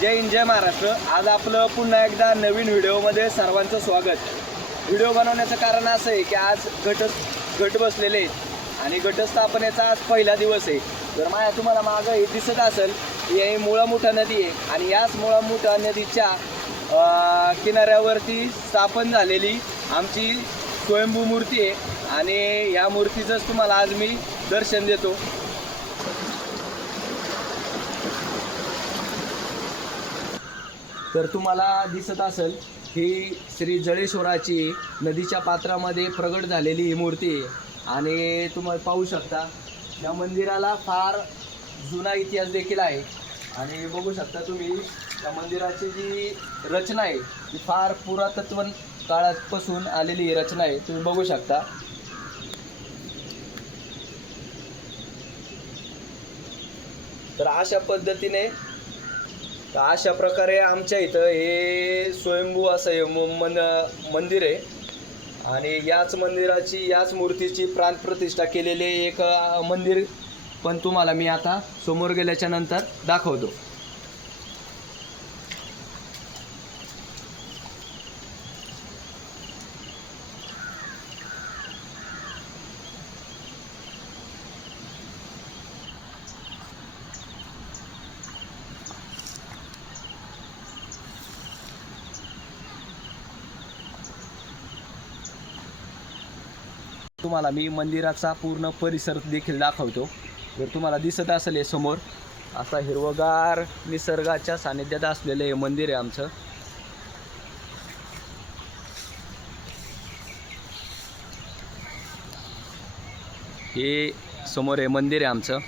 जय हिंद जय महाराष्ट्र. आज आपलं पुन्हा एकदा नवीन व्हिडिओमध्ये सर्वांचं स्वागत. व्हिडिओ बनवण्याचं कारण असं आहे की आज घट घट बसलेले आहेत आणि घटस्थापनेचा आज पहिला दिवस आहे. तर माझ्या तुम्हाला मागं हे दिसत असेल की ही मुळामुठा नदी आहे आणि याच मुळामुठा नदीच्या किनाऱ्यावरती स्थापन झालेली आमची स्वयंभू मूर्ती आहे. आणि या मूर्तीचंच तुम्हाला आज मी दर्शन देतो. तर तुम्हाला दिसत असेल ही श्री जळेश्वराची नदीच्या पात्रामध्ये प्रगट झालेली ही मूर्ती आहे. आणि तुम्हाला पाहू शकता या मंदिराला फार जुना इतिहास देखील आहे. आणि बघू शकता तुम्ही त्या मंदिराची जी रचना आहे ती फार पुरातत्व काळापासून आलेली ही रचना आहे. तुम्ही बघू शकता. तर अशा पद्धतीने तर अशा प्रकारे आमच्या इथं हे स्वयंभू असं हे मन मंदिर आहे. आणि याच मंदिराची याच मूर्तीची प्राणप्रतिष्ठा केलेले एक मंदिर पण तुम्हाला मी आता समोर गेल्याच्यानंतर दाखवतो. तुम्हाला मी मंदिराचा पूर्ण परिसर देखील दाखवतो. जर तुम्हाला दिसत असेल हे समोर असा हिरवगार निसर्गाच्या सानिध्यात असलेलं हे मंदिर आहे आमचं. हे समोर हे मंदिर आहे आमचं.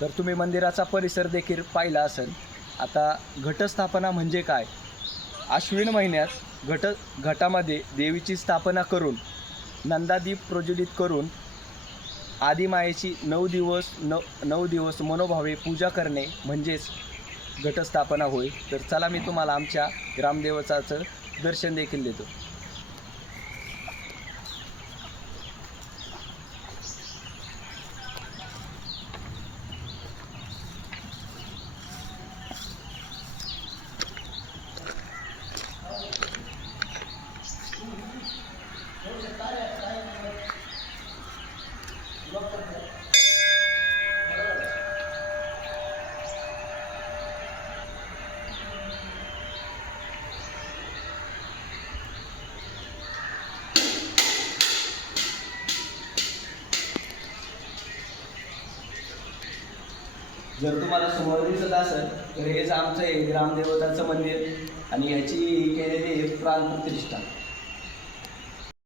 तर तुम्ही मंदिराचा परिसर देखील पाहिला असेल आता घटस्थापना म्हणजे काय? आश्विन महिन्यात घट घटामध्ये देवीची स्थापना करून नंदादीप प्रज्वलित करून आदिमायेची नऊ दिवस नऊ नऊ दिवस मनोभावे पूजा करणे म्हणजेच घटस्थापना होय. तर चला मी तुम्हाला आमच्या ग्रामदेवताचं दर्शन देखील देतो. जर तुम्हाला समोर दिसत असेल तर हेच आमचं आहे ग्रामदेवताचं मंदिर आणि ह्याची केलेली प्राण प्राणप्रतिष्ठा